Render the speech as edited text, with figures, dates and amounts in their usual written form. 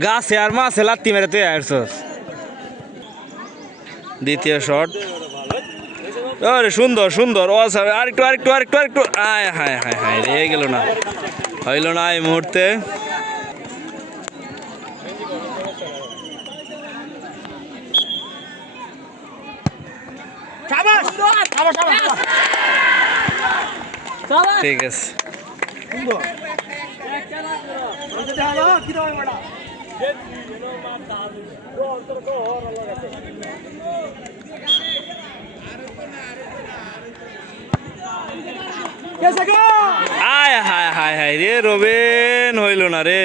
গাছে আর মাছে লাত্তি মেরে তুই আসছস। দ্বিতীয় শট, আরে সুন্দর সুন্দর, আরেকটু আরেকটু আরেকটু আরেকটু, আয় হায় হায় হায় রে, গেল না, হইল না এই মুহূর্তে। ঠিক আছে, আয় হায় হায় হায় রে, রবেন হইল না রে।